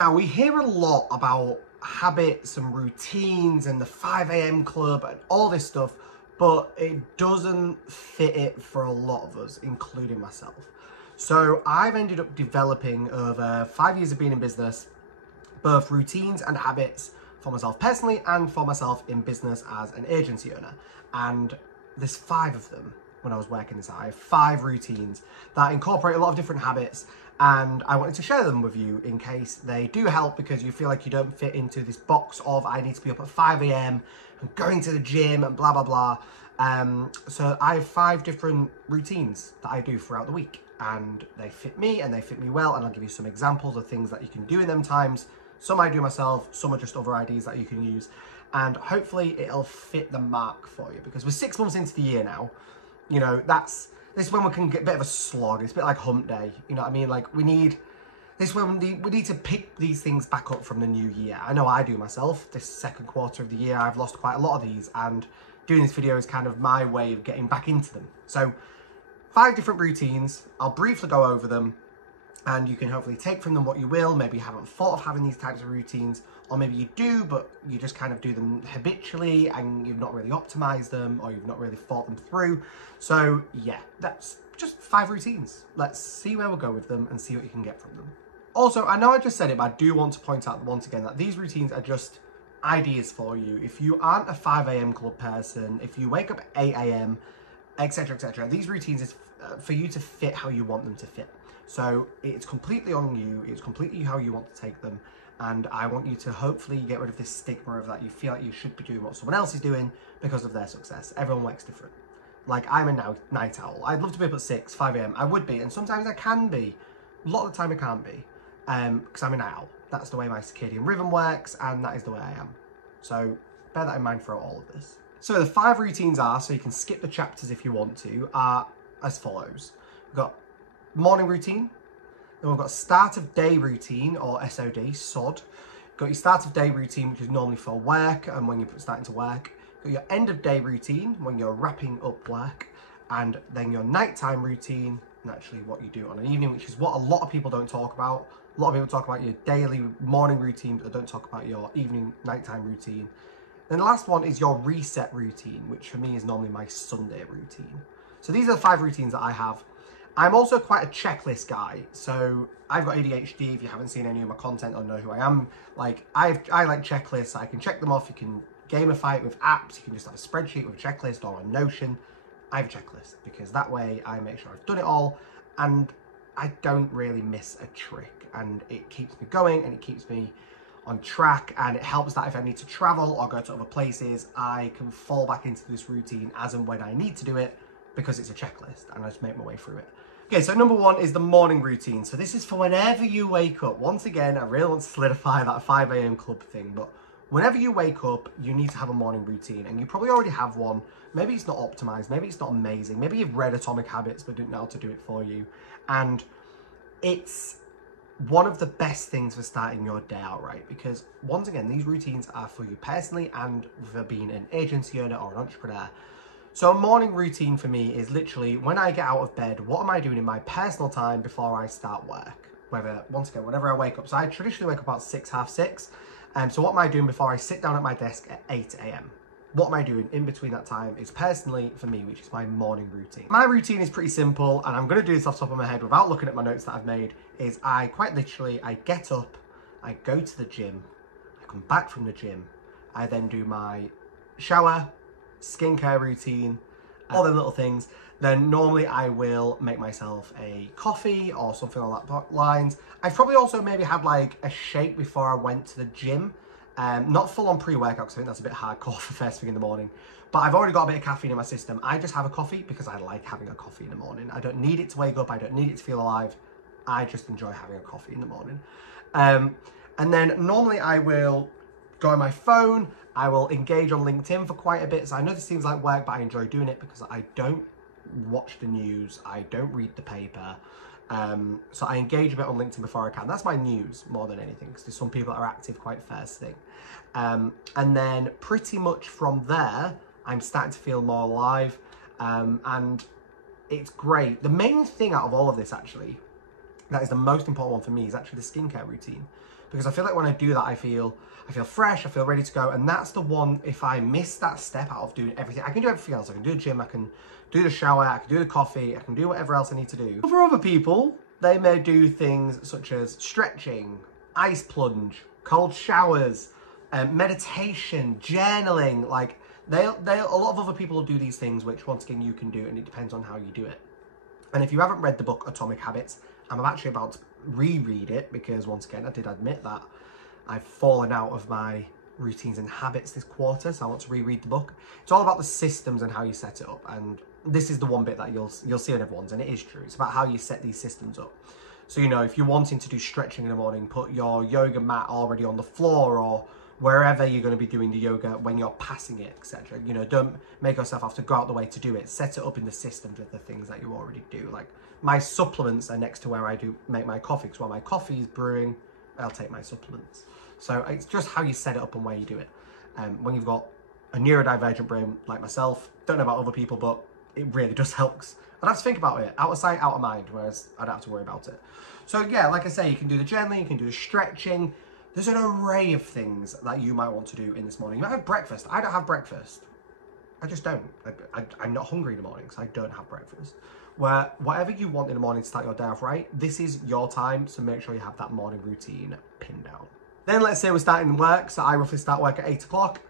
Now, we hear a lot about habits and routines and the 5 a.m. club and all this stuff, but it doesn't fit it for a lot of us, including myself. So I've ended up developing over 5 years of being in business, both routines and habits for myself personally and for myself in business as an agency owner. And there's 5 of them when I was working this out. I have 5 routines that incorporate a lot of different habits, and I wanted to share them with you in case they do help, because you feel like you don't fit into this box of I need to be up at 5 a.m. and going to the gym and blah, blah, blah. So I have 5 different routines that I do throughout the week, and they fit me and they fit me well. And I'll give you some examples of things that you can do in them times. Some I do myself, some are just other ideas that you can use. And hopefully it'll fit the mark for you, because we're 6 months into the year now. You know, this is when we can get a bit of a slog. It's a bit like hump day, you know what I mean? Like, we need to pick these things back up from the new year. I know I do myself. This second quarter of the year, I've lost quite a lot of these, and doing this video is kind of my way of getting back into them. So 5 different routines. I'll briefly go over them, and you can hopefully take from them what you will. Maybe you haven't thought of having these types of routines, or maybe you do, but you just kind of do them habitually and you've not really optimized them, or you've not really thought them through. So yeah, that's just 5 routines. Let's see where we'll go with them and see what you can get from them. Also, I know I just said it, but I do want to point out once again that these routines are just ideas for you. If you aren't a 5 a.m. club person, if you wake up at 8 a.m., etc., etc., these routines is for you to fit how you want them to fit. So it's completely on you. It's completely how you want to take them. And I want you to hopefully get rid of this stigma of that you feel like you should be doing what someone else is doing because of their success. Everyone works different. Like, I'm a night owl. I'd love to be up at 6, 5 a.m. I would be, and sometimes I can be. A lot of the time I can't be, because I'm a night owl. That's the way my circadian rhythm works, and that is the way I am. So bear that in mind for all of this. So the 5 routines are, so you can skip the chapters if you want to, are as follows. We've got morning routine. Then we've got start of day routine, or SOD, SOD. You've got your start of day routine, which is normally for work and when you're starting to work. You've got your end of day routine, when you're wrapping up work. And then your nighttime routine, naturally what you do on an evening, which is what a lot of people don't talk about. A lot of people talk about your daily morning routine, but they don't talk about your evening, nighttime routine. Then the last one is your reset routine, which for me is normally my Sunday routine. So these are the 5 routines that I have. I'm also quite a checklist guy. So I've got ADHD. If you haven't seen any of my content or know who I am, like I like checklists. I can check them off. You can gamify it with apps. You can just have a spreadsheet with a checklist or a Notion. I have a checklist because that way I make sure I've done it all and I don't really miss a trick, and it keeps me going and it keeps me on track, and it helps that if I need to travel or go to other places, I can fall back into this routine as and when I need to do it, because it's a checklist and I just make my way through it. Okay, so number 1 is the morning routine. So this is for whenever you wake up. Once again, I really want to solidify that 5 a.m. club thing, but whenever you wake up, you need to have a morning routine, and you probably already have one. Maybe it's not optimized, maybe it's not amazing, maybe you've read Atomic Habits but didn't know how to do it for you. And it's one of the best things for starting your day out right, because once again, these routines are for you personally and for being an agency owner or an entrepreneur. So a morning routine for me is literally when I get out of bed, what am I doing in my personal time before I start work? Whenever I wake up. So I traditionally wake up about 6, half 6. So what am I doing before I sit down at my desk at 8 a.m? What am I doing in between that time is personally for me, which is my morning routine. My routine is pretty simple, and I'm going to do this off the top of my head without looking at my notes that I've made, is I get up, I go to the gym, I come back from the gym, I then do my shower, skincare routine, all them little things. Then normally I will make myself a coffee or something along that lines. I've probably also maybe had like a shake before I went to the gym. Not full on pre-workout, because I think that's a bit hardcore for first thing in the morning. But I've already got a bit of caffeine in my system. I just have a coffee because I like having a coffee in the morning. I don't need it to wake up. I don't need it to feel alive. I just enjoy having a coffee in the morning. And then normally I will go on my phone. I will engage on LinkedIn for quite a bit. So I know this seems like work, but I enjoy doing it because I don't watch the news. I don't read the paper. So I engage a bit on LinkedIn before I can. That's my news more than anything, because there's some people that are active quite first thing. And then pretty much from there, I'm starting to feel more alive. And it's great. The main thing out of all of this, actually, that is the most important one for me, is actually the skincare routine. because I feel like when I do that, I feel fresh, I feel ready to go. And that's the one, if I miss that step out of doing everything, I can do everything else. I can do the gym, I can do the shower, I can do the coffee, I can do whatever else I need to do. For other people, they may do things such as stretching, ice plunge, cold showers, meditation, journaling. Like a lot of other people will do these things, which once again you can do, and it depends on how you do it. And if you haven't read the book Atomic Habits, I'm actually about to reread it, because once again I did admit that I've fallen out of my routines and habits this quarter, so I want to reread the book. It's all about the systems and how you set it up, and this is the one bit that you'll see in everyone's, and it is true. It's about how you set these systems up. So, you know, if you're wanting to do stretching in the morning, put your yoga mat already on the floor or wherever you're going to be doing the yoga when you're passing it, etc. You know, don't make yourself have to go out the way to do it. Set it up in the systems of the things that you already do. Like, my supplements are next to where I do make my coffee, because while my coffee is brewing, I'll take my supplements. So it's just how you set it up and where you do it. When you've got a neurodivergent brain like myself, don't know about other people, but it really just helps. I'd have to think about it, out of sight, out of mind, whereas I don't have to worry about it. So yeah, like I say, you can do the journaling, you can do the stretching. There's an array of things that you might want to do in this morning. You might have breakfast. I don't have breakfast. I just don't. I'm not hungry in the morning, so I don't have breakfast. Where whatever you want in the morning to start your day off right, this is your time, so make sure you have that morning routine pinned down. Then let's say we're starting work, so I roughly start work at 8 o'clock.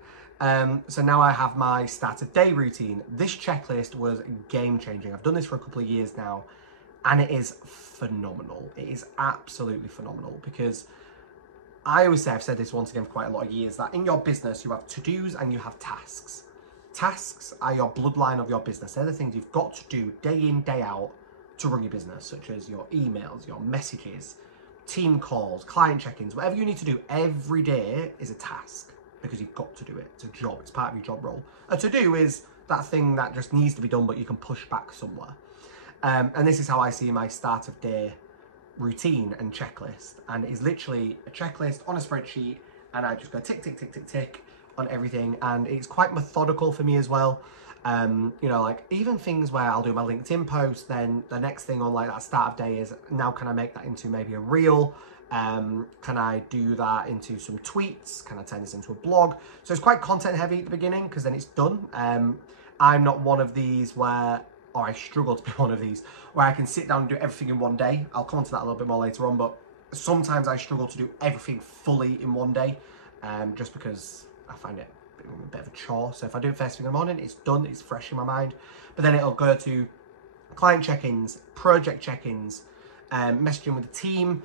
So now I have my start of day routine. This checklist was game changing. I've done this for a couple of years now, and it is phenomenal. It is absolutely phenomenal, because I always say, I've said this once again for quite a lot of years, that in your business you have to-dos and you have tasks. Tasks are your bloodline of your business. They're the things you've got to do day in, day out to run your business, such as your emails, your messages, team calls, client check-ins. Whatever you need to do every day is a task, because you've got to do it. It's a job. It's part of your job role. A to-do is that thing that just needs to be done, but you can push back somewhere. And this is how I see my start of day routine and checklist. And it is literally a checklist on a spreadsheet, and I just go tick, tick, tick, tick, tick on everything. And it's quite methodical for me as well. You know, like even things where I'll do my LinkedIn post, then the next thing on like that start of day is, now can I make that into maybe a reel? Can I do that into some tweets? Can I turn this into a blog? So it's quite content heavy at the beginning, because then it's done. I'm not one of these where, or I struggle to be one of these, where I can sit down and do everything in one day. I'll come on to that a little bit more later on, but sometimes I struggle to do everything fully in one day, just because I find it a bit of a chore. So if I do it first thing in the morning, it's done, it's fresh in my mind. But then it'll go to client check-ins, project check-ins, messaging with the team,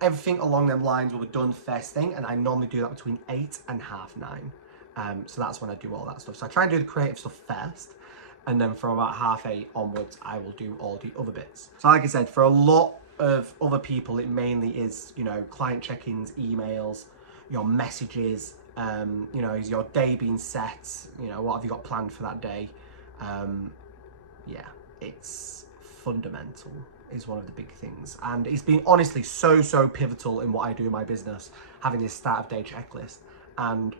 everything along them lines will be done first thing, and I normally do that between 8 and 9:30. So that's when I do all that stuff. So I try and do the creative stuff first, and then from about 8:30 onwards, I will do all the other bits. So like I said, for a lot of other people, it mainly is, you know, client check-ins, emails, your messages, you know, is your day being set? You know, what have you got planned for that day? Yeah, it's fundamental is one of the big things. And it's been honestly so pivotal in what I do in my business, having this start of day checklist. And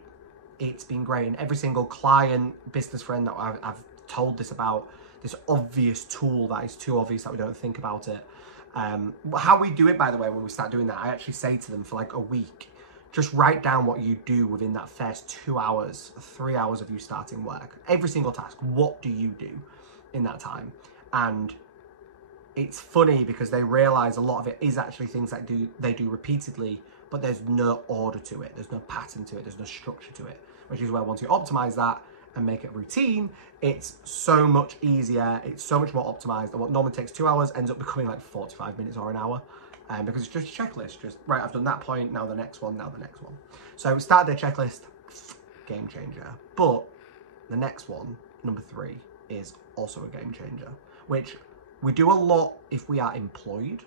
it's been great. And every single client, business friend that I've told this about, this obvious tool that is too obvious that we don't think about it. How we do it, by the way, when we start doing that, I actually say to them for like a week, just write down what you do within that first 2 hours, 3 hours of you starting work. Every single task, what do you do in that time? And it's funny because they realize a lot of it is actually things that they do repeatedly, but there's no order to it. There's no pattern to it. There's no structure to it, which is where once you optimize that and make it a routine, it's so much easier. It's so much more optimized. And what normally takes 2 hours ends up becoming like 45 minutes or an hour. Because it's just a checklist. Just, right, I've done that point, now the next one, now the next one. So start their checklist, game changer. But the next one, number 3, is also a game changer, which we do a lot if we are employed,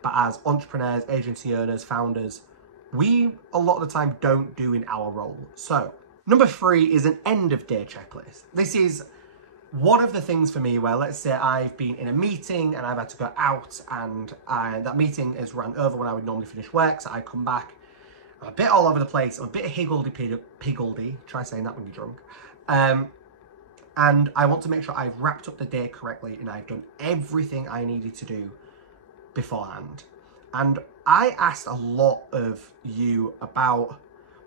but as entrepreneurs, agency owners, founders, we a lot of the time don't do in our role. So number 3 is an end of day checklist. This is one of the things for me where, let's say I've been in a meeting and I've had to go out, and that meeting has run over when I would normally finish work, so I come back, I'm a bit all over the place, I'm a bit higgledy-piggledy, try saying that when you're drunk, and I want to make sure I've wrapped up the day correctly and I've done everything I needed to do beforehand. And I asked a lot of you about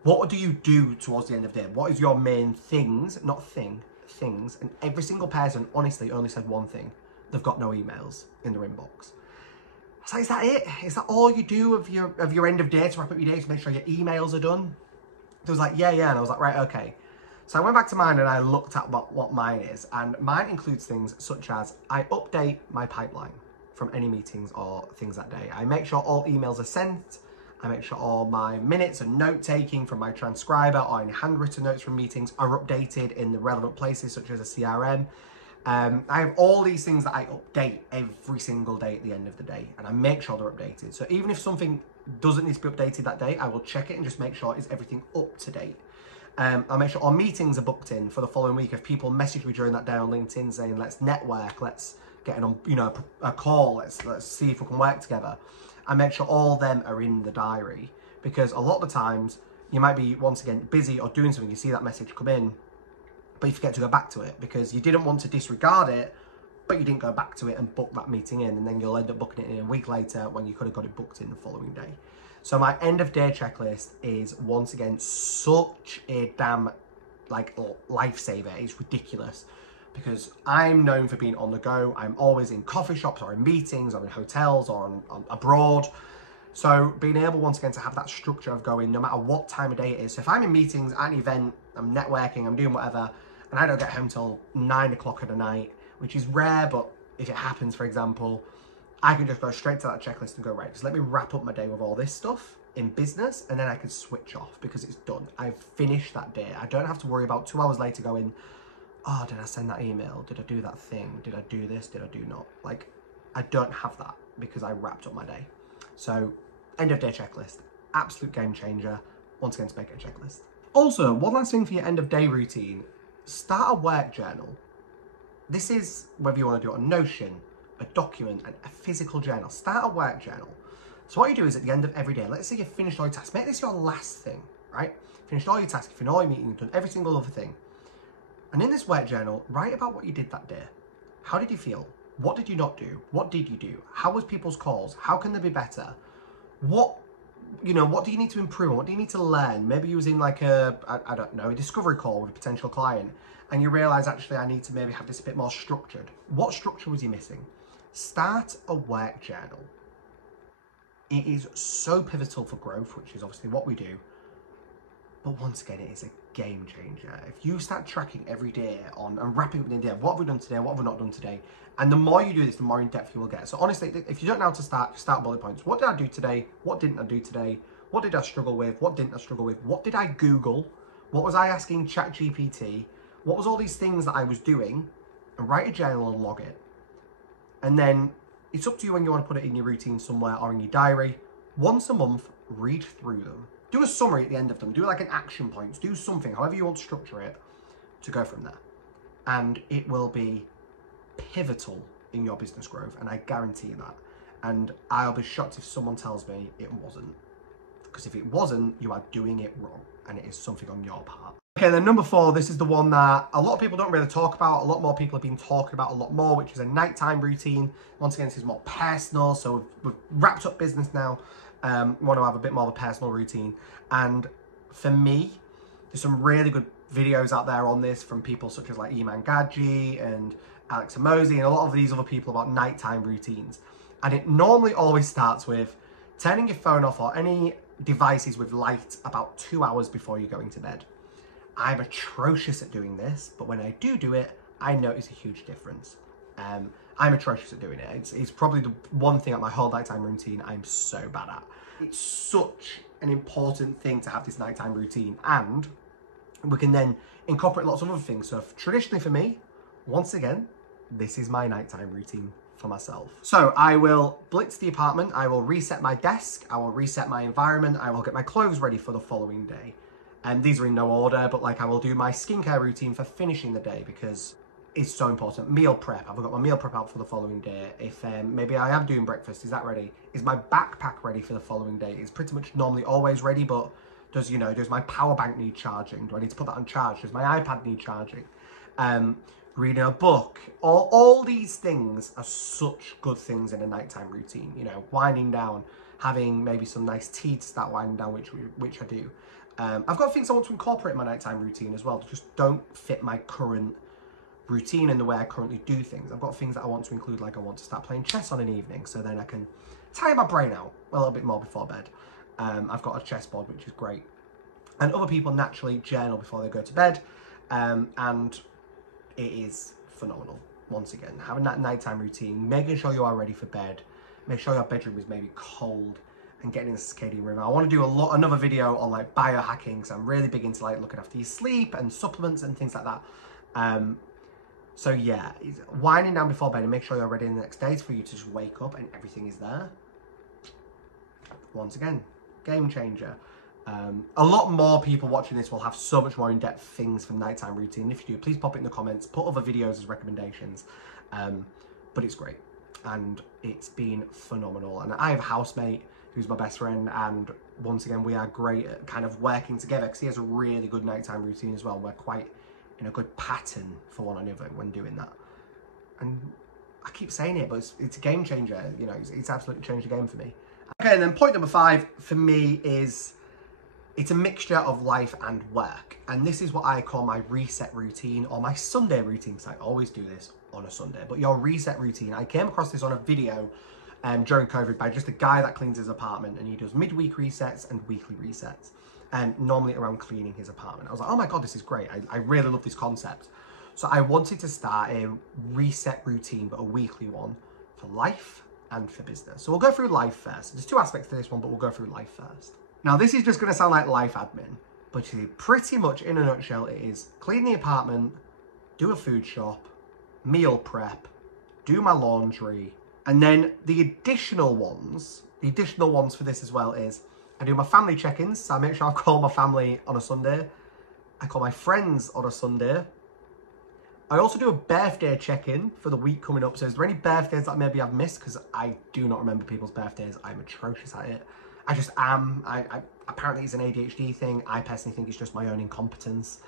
what do you do towards the end of the day? What is your main things, not things. And every single person honestly only said one thing. They've got no emails in their inbox. I was like, is that it? Is that all you do of your end of day to wrap up your day to make sure your emails are done? They was like, yeah. And I was like, right, okay. So I went back to mine and I looked at what mine is. And mine includes things such as I update my pipeline from any meetings or things that day. I make sure all emails are sent. I make sure all my minutes and note-taking from my transcriber or any handwritten notes from meetings are updated in the relevant places, such as a CRM. I have all these things that I update every single day at the end of the day, and I make sure they're updated. So even if something doesn't need to be updated that day, I will check it and just make sure is everything up to date. I'll make sure all meetings are booked in for the following week. If people message me during that day on LinkedIn saying, let's network, let's get on, a call, let's see if we can work together. I make sure all of them are in the diary, because a lot of the times you might be, once again, busy or doing something, you see that message come in, but you forget to go back to it because you didn't want to disregard it, but you didn't go back to it and book that meeting in, and then you'll end up booking it in a week later when you could have got it booked in the following day. So my end of day checklist is, once again, such a damn lifesaver. It's ridiculous because I'm known for being on the go. I'm always in coffee shops or in meetings or in hotels or on abroad. So being able, once again, to have that structure of going no matter what time of day it is. So if I'm in meetings, at an event, I'm networking, I'm doing whatever, and I don't get home till 9 o'clock at night, which is rare, but if it happens, for example, I can just go straight to that checklist and go, right, just let me wrap up my day with all this stuff in business, and then I can switch off because it's done. I've finished that day. I don't have to worry about 2 hours later going, oh, did I send that email? Did I do that thing? Did I do this? Did I do not? Like, I don't have that because I wrapped up my day. So, end of day checklist, absolute game changer. Once again, to make a checklist. Also, one last thing for your end of day routine, start a work journal. This is whether you want to do it on Notion, a document, and a physical journal. Start a work journal. So what you do is at the end of every day, let's say you've finished all your tasks, make this your last thing, right? Finished all your tasks, you've finished all your meetings, you've done every single other thing. And in this work journal, write about what you did that day. How did you feel? What did you not do? What did you do? How was people's calls? How can they be better? What do you need to improve on? What do you need to learn? Maybe you was in like I don't know, a discovery call with a potential client and you realize actually I need to maybe have this a bit more structured. What structure was you missing? Start a work journal. It is so pivotal for growth, which is obviously what we do. But once again, it is a game changer. If you start tracking every day and wrapping up the day, what have we done today, what have we not done today? And the more you do this, the more in depth you will get. So honestly, if you don't know how to start bullet points. What did I do today? What didn't I do today? What did I struggle with? What didn't I struggle with? What did I Google? What was I asking ChatGPT? What was all these things that I was doing? And write a journal and log it. And then it's up to you when you want to put it in your routine somewhere or in your diary. Once a month, read through them. Do a summary at the end of them. Do like an action points. Do something, however you want to structure it, to go from there. And it will be pivotal in your business growth, and I guarantee that. And I'll be shocked if someone tells me it wasn't. Because if it wasn't, you are doing it wrong, and it is something on your part. Okay, then number 4, this is the one that a lot of people don't really talk about. A lot more people have been talking about a lot more, which is a nighttime routine. Once again, this is more personal, so we've wrapped up business now. Want to have a bit more of a personal routine. And for me, there's some really good videos out there on this from people such as like Iman Gadji and Alex Amosi and a lot of these other people about nighttime routines. And it normally always starts with turning your phone off or any devices with light about 2 hours before you're going to bed. I'm atrocious at doing this, but when I do it, I notice a huge difference. I'm atrocious at doing it. It's probably the one thing at my whole nighttime routine I'm so bad at. It's such an important thing to have this nighttime routine, and we can then incorporate lots of other things. So traditionally for me, once again, this is my nighttime routine for myself. So I will blitz the apartment, I will reset my desk, I will reset my environment, I will get my clothes ready for the following day. And these are in no order, but like I will do my skincare routine for finishing the day because it's so important. Meal prep, I've got my meal prep out for the following day. If maybe I am doing breakfast, is that ready? Is my backpack ready for the following day? It's pretty much normally always ready, but does my power bank need charging? Do I need to put that on charge? Does my iPad need charging? Reading a book, all these things are such good things in a nighttime routine. Winding down, having maybe some nice tea to start winding down, which I do. I've got things I want to incorporate in my nighttime routine as well, that just don't fit my current routine and the way I currently do things. I've got things that I want to include, like I want to start playing chess on an evening, so then I can tire my brain out a little bit more before bed. I've got a chessboard, which is great. And other people naturally journal before they go to bed, and it is phenomenal. Once again, having that nighttime routine, making sure you are ready for bed, make sure your bedroom is maybe cold, and getting in the circadian rhythm. I want to do another video on like biohacking, so I'm really big into like looking after your sleep and supplements and things like that. So yeah, winding down before bed and make sure you're ready the next day for you to just wake up and everything is there. Once again, game changer. A lot more people watching this will have so much more in-depth things from nighttime routine. If you do, please pop it in the comments, put other videos as recommendations. But it's great and it's been phenomenal. And I have a housemate who's my best friend, and once again, we are great at kind of working together because he has a really good nighttime routine as well. We're quite in a good pattern for one another when doing that. And I keep saying it, but it's a game changer. You know, it's absolutely changed the game for me. Okay, and then point number 5 for me is it's a mixture of life and work. And this is what I call my reset routine, or my Sunday routine, because I always do this on a Sunday. But your reset routine, I came across this on a video during COVID by just a guy that cleans his apartment, and he does midweek resets and weekly resets, and normally around cleaning his apartment. I was like, oh my God, this is great. I really love this concept. So I wanted to start a reset routine, but a weekly one for life and for business. So we'll go through life first. There's 2 aspects to this one, but we'll go through life first. Now, this is just going to sound like life admin, but pretty much in a nutshell, it is clean the apartment, do a food shop, meal prep, do my laundry, and then the additional ones for this as well is I do my family check-ins. So I make sure I call my family on a Sunday. I call my friends on a Sunday. I also do a birthday check-in for the week coming up. So is there any birthdays that maybe I've missed? Because I do not remember people's birthdays. I'm atrocious at it. I just am. Apparently it's an ADHD thing. I personally think it's just my own incompetence.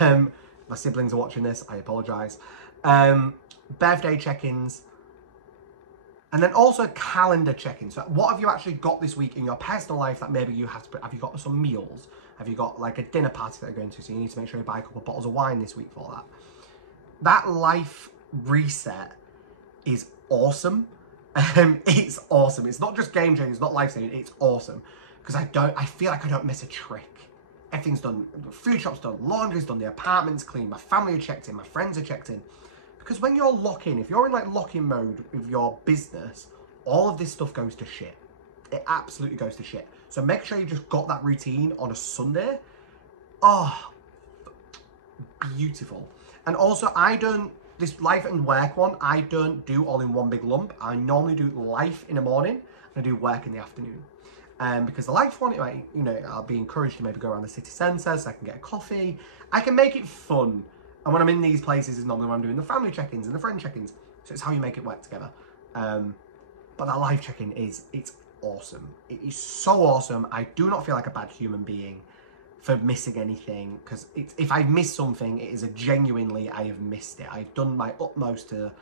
My siblings are watching this. I apologise. Birthday check-ins. And then also calendar check-ins. So what have you actually got this week in your personal life that maybe you have to... Have you got some meals? Have you got like a dinner party that you're going to? So you need to make sure you buy a couple of bottles of wine this week for that. That life reset is awesome. It's awesome. It's not just game changing, it's not life saving, it's awesome. Because I feel like I don't miss a trick. Everything's done, the food shop's done, laundry's done, the apartment's clean, my family are checked in, my friends are checked in. Because when you're lock-in, if you're in like lock-in mode with your business, all of this stuff goes to shit. It absolutely goes to shit. So make sure you've just got that routine on a Sunday. Oh, beautiful. And also this life and work one, I don't do all in one big lump. I normally do life in the morning and I do work in the afternoon. Because the life one, you know, I'll be encouraged to maybe go around the city centre so I can get a coffee. I can make it fun. And when I'm in these places is normally when I'm doing the family check-ins and the friend check-ins. So it's how you make it work together. But that live check-in it's awesome. It is so awesome. I do not feel like a bad human being for missing anything, because if I've missed something, it is a genuinely I have missed it. I've done my utmost to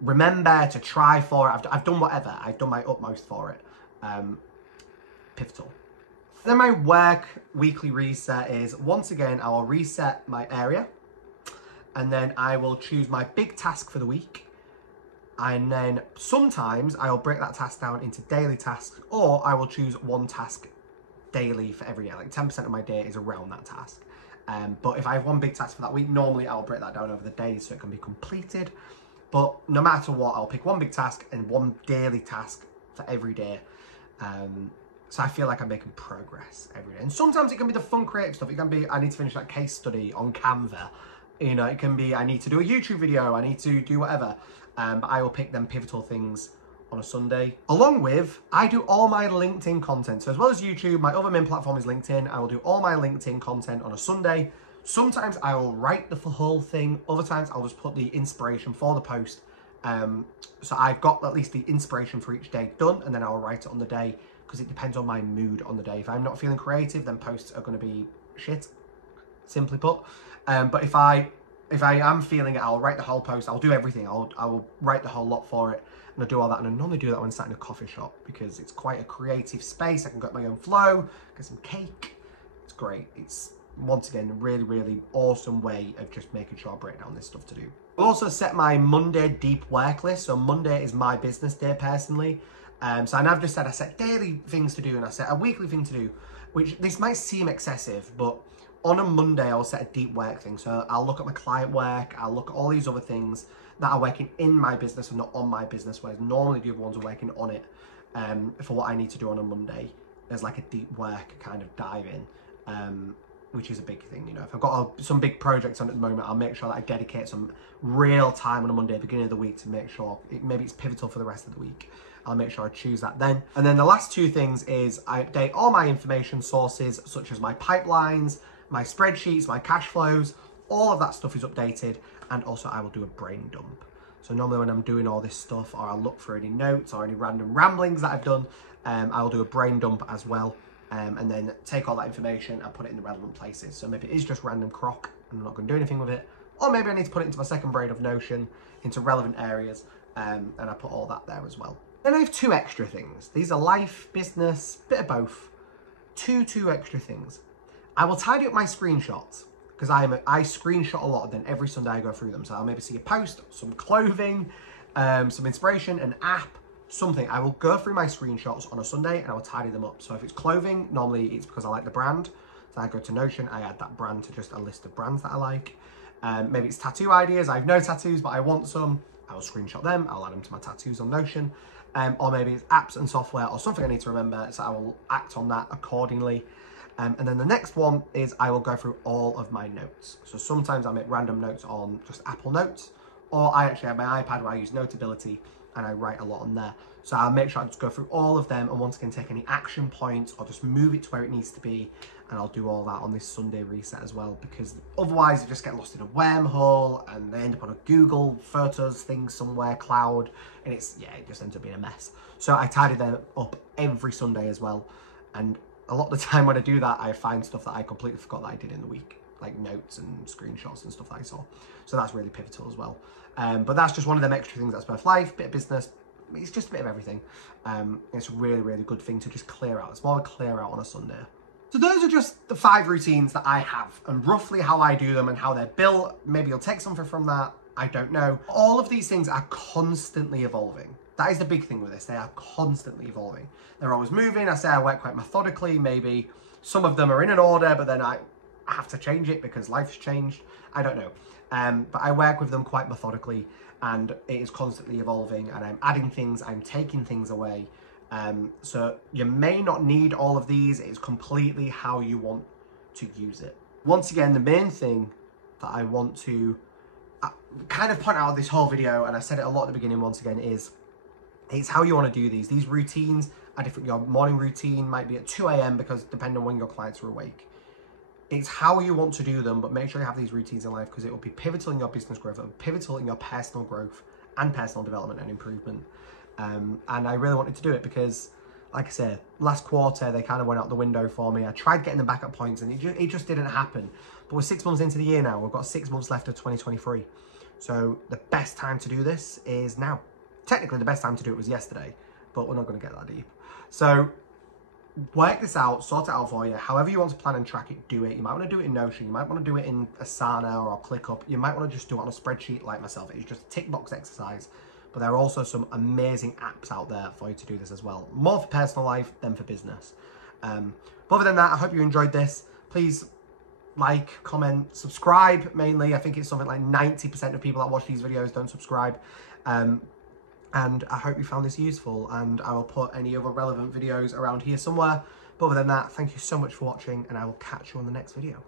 remember, to try for it. I've done whatever. I've done my utmost for it. Pivotal. Then my work weekly reset is, once again, I will reset my area, and then I will choose my big task for the week. And then sometimes I'll break that task down into daily tasks, or I will choose one task daily for every day. Like 10% of my day is around that task. But if I have one big task for that week, normally I'll break that down over the days so it can be completed. But no matter what, I'll pick one big task and one daily task for every day. So I feel like I'm making progress every day. And sometimes it can be the fun, creative stuff. It can be, I need to finish that case study on Canva. You know, it can be, I need to do a YouTube video. I need to do whatever. But I will pick them pivotal things on a Sunday. Along with, I do all my LinkedIn content. So as well as YouTube, my other main platform is LinkedIn. I will do all my LinkedIn content on a Sunday. Sometimes I will write the whole thing. Other times I'll just put the inspiration for the post. So I've got at least the inspiration for each day done, and then I'll write it on the day, because it depends on my mood on the day. If I'm not feeling creative, then posts are going to be shit, simply put. But if I if I am feeling it, I'll write the whole post. I'll do everything. I will write the whole lot for it, and I'll do all that. And I normally do that when I'm sat in a coffee shop because it's quite a creative space. I can get my own flow, get some cake. It's great. It's, once again, a really, really awesome way of just making sure I break down this stuff to do. I'll also set my Monday deep work list. So Monday is my business day personally. So and I've just said I set daily things to do and I set a weekly thing to do, which this might seem excessive, but on a Monday I'll set a deep work thing. So I'll look at my client work, I'll look at all these other things that are working in my business and not on my business, whereas normally the other ones are working on it for what I need to do on a Monday. There's like a deep work kind of dive in, which is a big thing. You know, if I've got some big projects on at the moment, I'll make sure that I dedicate some real time on a Monday, beginning of the week, to make sure maybe it's pivotal for the rest of the week. I'll make sure I choose that then. And then the last two things is I update all my information sources, such as my pipelines, my spreadsheets, my cash flows, all of that stuff is updated. And also I will do a brain dump. So normally when I'm doing all this stuff, or I'll look for any notes or any random ramblings that I've done, I will do a brain dump as well. And then take all that information and put it in the relevant places. So maybe it is just random crock and I'm not going to do anything with it. Or maybe I need to put it into my second brain of Notion, into relevant areas, and I put all that there as well. Then I have two extra things. These are life, business, bit of both. Two extra things. I will tidy up my screenshots because I screenshot a lot, then every Sunday I go through them. So I'll maybe see a post, some clothing, some inspiration, an app, something. I will go through my screenshots on a Sunday and I will tidy them up. So if it's clothing, normally it's because I like the brand. So I go to Notion, I add that brand to just a list of brands that I like. Maybe it's tattoo ideas. I have no tattoos, but I want some. I will screenshot them. I'll add them to my tattoos on Notion. Or maybe it's apps and software or something I need to remember. So I will act on that accordingly. And then the next one is I will go through all of my notes. So sometimes I make random notes on just Apple Notes, or I actually have my iPad where I use Notability and I write a lot on there. So I'll make sure I just go through all of them and once again take any action points or just move it to where it needs to be. And I'll do all that on this Sunday reset as well, because otherwise you just get lost in a wormhole and they end up on a Google Photos thing somewhere, cloud, and it just ends up being a mess. So I tidy them up every Sunday as well. And a lot of the time when I do that, I find stuff that I completely forgot that I did in the week, like notes and screenshots and stuff that I saw. So that's really pivotal as well. But that's just one of them extra things. That's both life, bit of business. It's just a bit of everything. It's a really, really good thing to just clear out. It's more of a clear out on a Sunday. So those are just the 5 routines that I have and roughly how I do them and how they're built. Maybe you'll take something from that. I don't know. All of these things are constantly evolving. That is the big thing with this. They are constantly evolving. They're always moving. I say I work quite methodically. Maybe some of them are in an order, but then I have to change it because life's changed. I don't know. But I work with them quite methodically and it is constantly evolving and I'm adding things, I'm taking things away. So you may not need all of these. It's completely how you want to use it. Once again, the main thing that I want to kind of point out this whole video, and I said it a lot at the beginning once again, is it's how you want to do these. These routines are different. Your morning routine might be at 2 a.m. because depending on when your clients are awake. It's how you want to do them, but make sure you have these routines in life because it will be pivotal in your business growth, it will be pivotal in your personal growth and personal development and improvement. And I really wanted to do it because, like I said, last quarter, they kind of went out the window for me. I tried getting them back at points and it just didn't happen. But we're 6 months into the year now. We've got 6 months left of 2023. So the best time to do this is now. Technically, the best time to do it was yesterday, but we're not going to get that deep. So work this out, sort it out for you. However you want to plan and track it, do it. You might want to do it in Notion. You might want to do it in Asana or ClickUp. You might want to just do it on a spreadsheet like myself. It's just a tick box exercise. But there are also some amazing apps out there for you to do this as well. More for personal life than for business. But other than that, I hope you enjoyed this. Please like, comment, subscribe mainly. I think it's something like 90% of people that watch these videos don't subscribe. And I hope you found this useful. And I will put any other relevant videos around here somewhere. But other than that, thank you so much for watching and I will catch you on the next video.